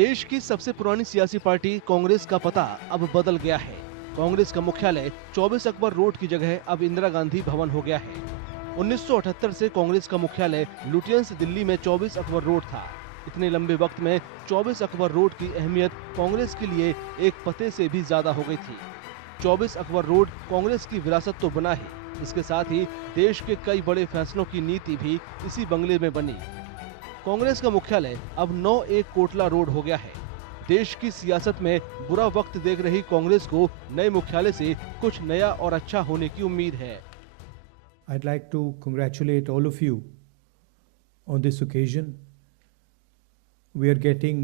देश की सबसे पुरानी सियासी पार्टी कांग्रेस का पता अब बदल गया है। कांग्रेस का मुख्यालय 24 अकबर रोड की जगह अब इंदिरा गांधी भवन हो गया है। 1978 से कांग्रेस का मुख्यालय लुटियंस दिल्ली में 24 अकबर रोड था। इतने लंबे वक्त में 24 अकबर रोड की अहमियत कांग्रेस के लिए एक पते से भी ज्यादा हो गई थी। 24 अकबर रोड कांग्रेस की विरासत तो बना ही, इसके साथ ही देश के कई बड़े फैसलों की नीति भी इसी बंगले में बनी। कांग्रेस का मुख्यालय अब 9-1 कोटला रोड हो गया है। देश की सियासत में बुरा वक्त देख रही कांग्रेस को नए मुख्यालय से कुछ नया और अच्छा होने की उम्मीद है। I'd like to congratulate all of you on this occasion. We are getting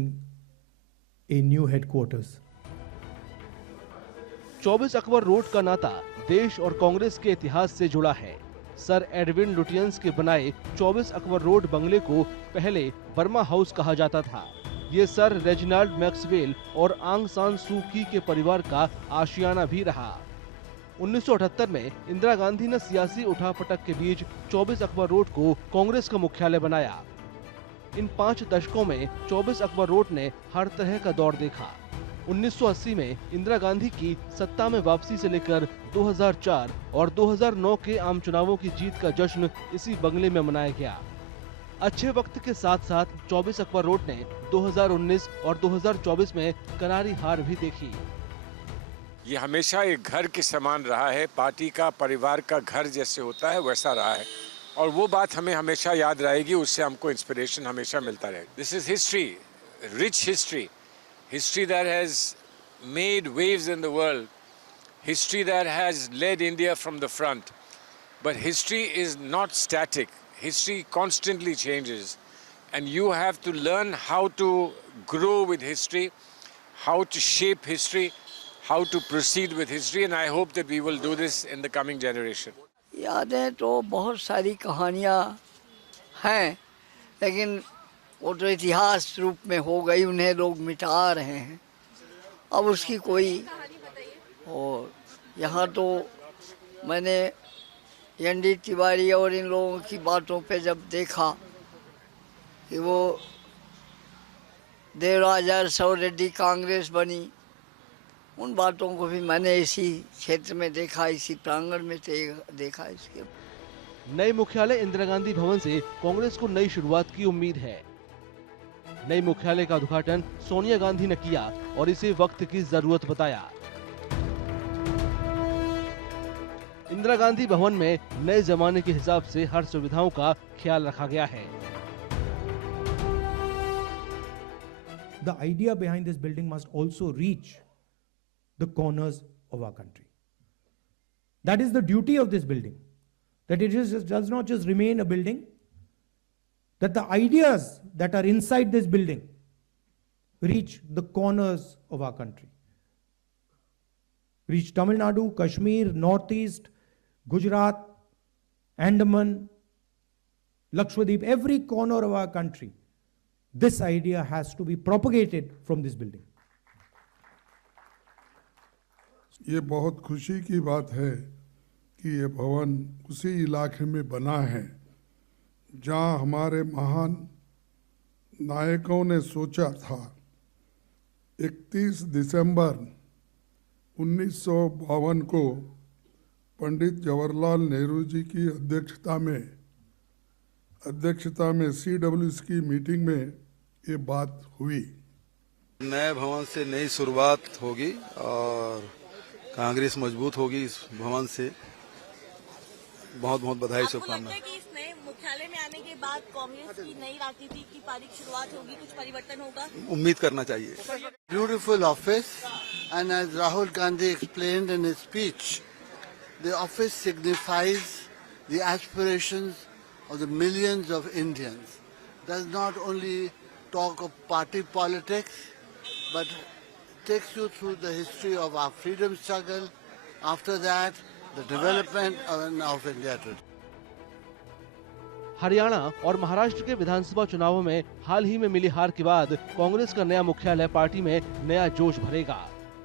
a new headquarters. 24 Akbar road का नाता देश और कांग्रेस के इतिहास से जुड़ा है। सर एडविन लुटियंस के बनाए 24 अकबर रोड बंगले को पहले बर्मा हाउस कहा जाता था। ये सर रेजिनाल्ड मैक्सवेल और आंग सान सू की के परिवार का आशियाना भी रहा। 1978 में इंदिरा गांधी ने सियासी उठापटक के बीच 24 अकबर रोड को कांग्रेस का मुख्यालय बनाया। इन 5 दशकों में 24 अकबर रोड ने हर तरह का दौर देखा। 1980 में इंदिरा गांधी की सत्ता में वापसी से लेकर 2004 और 2009 के आम चुनावों की जीत का जश्न इसी बंगले में मनाया गया। अच्छे वक्त के साथ साथ 24 अकबर रोड ने 2019 और 2024 में करारी हार भी देखी। ये हमेशा एक घर के समान रहा है, पार्टी का, परिवार का घर जैसे होता है वैसा रहा है, और वो बात हमें हमेशा याद रहेगी। उससे हमको इंस्पिरेशन हमेशा मिलता रहे। This is history, rich history, history that has made waves in the world, history that has led India from the front. But history is not static. History constantly changes, and you have to learn how to grow with history, how to shape history, how to proceed with history, and I hope that we will do this in the coming generation. यादें तो बहुत सारी कहानियाँ हैं, लेकिन वो तो इतिहास रूप में हो गई, उन्हें लोग मिटा रहे हैं। अब उसकी कोई, और यहाँ तो मैंने एन.डी. तिवारी और इन लोगों की बातों पे जब देखा कि वो देवराज अरसव रेड्डी कांग्रेस बनी, उन बातों को भी मैंने इसी क्षेत्र में देखा, इसी प्रांगण में देखा। इसके नए मुख्यालय इंदिरा गांधी भवन से कांग्रेस को नई शुरुआत की उम्मीद है। नए मुख्यालय का उद्घाटन सोनिया गांधी ने किया और इसे वक्त की जरूरत बताया। इंदिरा गांधी भवन में नए जमाने के हिसाब से हर सुविधाओं का ख्याल रखा गया है। The idea behind this building must also reach the corners of our country. That is the duty of this building, that it does not just remain a building, that the ideas that are inside this building reach the corners of our country, reach Tamil Nadu, Kashmir, Northeast, Gujarat, Andaman, Lakshadweep, every corner of our country. This idea has to be propagated from this building. ये बहुत खुशी की बात है कि ये भवन उसी इलाके में बना है जहाँ हमारे महान नायकों ने सोचा था। 31 दिसंबर 1952 को पंडित जवाहरलाल नेहरू जी की अध्यक्षता में CWC की मीटिंग में ये बात हुई। नए भवन से नई शुरुआत होगी और कांग्रेस मजबूत होगी। इस भवन से बहुत बहुत बधाई, शुभकामनाएं। इस नए मुख्यालय में आने के बाद कांग्रेस की नई राजनीति की पारी शुरुआत होगी, कुछ परिवर्तन होगा, उम्मीद करना चाहिए। Beautiful office, and as Rahul Gandhi explained in his speech, the office signifies the aspirations of the millions of Indians. Does not only talk of party politics, but takes you through the history of our freedom struggle. After that, the development of India today. Haryana और महाराष्ट्र के विधानसभा चुनावों में हाल ही में मिली हार के बाद कांग्रेस का नया मुख्यालय पार्टी में नया जोश भरेगा।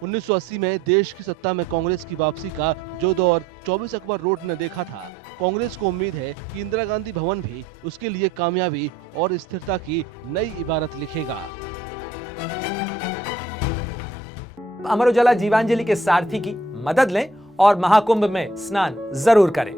1980 में देश की सत्ता में कांग्रेस की वापसी का जो दौर 24 अकबर रोड ने देखा था, कांग्रेस को उम्मीद है कि इंदिरा गांधी भवन भी उसके लिए कामयाबी और स्थिरता की नई इबारत लिखेगा। अमर उजाला जीवांजलि के सारथी की मदद लें और महाकुंभ में स्नान जरूर करें।